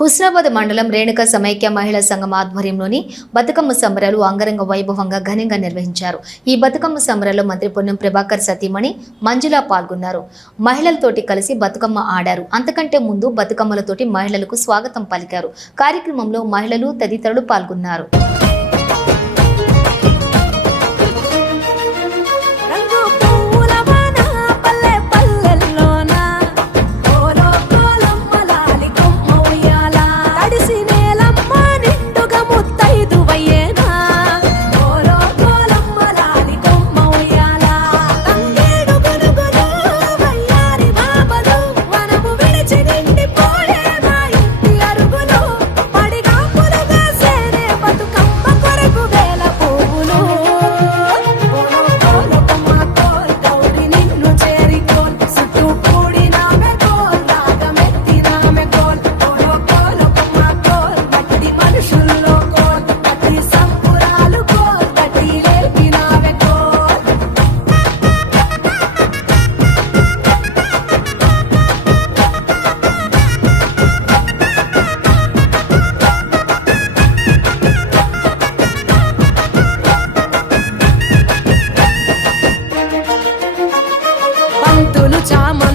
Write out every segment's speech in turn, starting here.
హుస్నాబాద్ మండలం రేణుక సమైక్య మహిళా సంఘం ఆధ్వర్యంలోని బతుకమ్మ సంబరాలు అంగరంగ వైభవంగా ఘనంగా నిర్వహించారు. ఈ బతుకమ్మ సంబరాల్లో మంత్రి పొన్నం ప్రభాకర్ సతీమణి మంజుల పాల్గొన్నారు. మహిళలతోటి కలిసి బతుకమ్మ ఆడారు. అంతకంటే ముందు బతుకమ్మలతోటి మహిళలకు స్వాగతం పలికారు. కార్యక్రమంలో మహిళలు తదితరులు పాల్గొన్నారు. Time.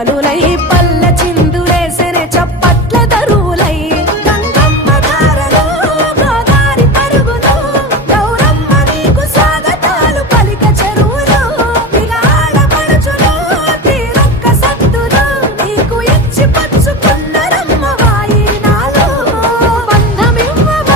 పాలులై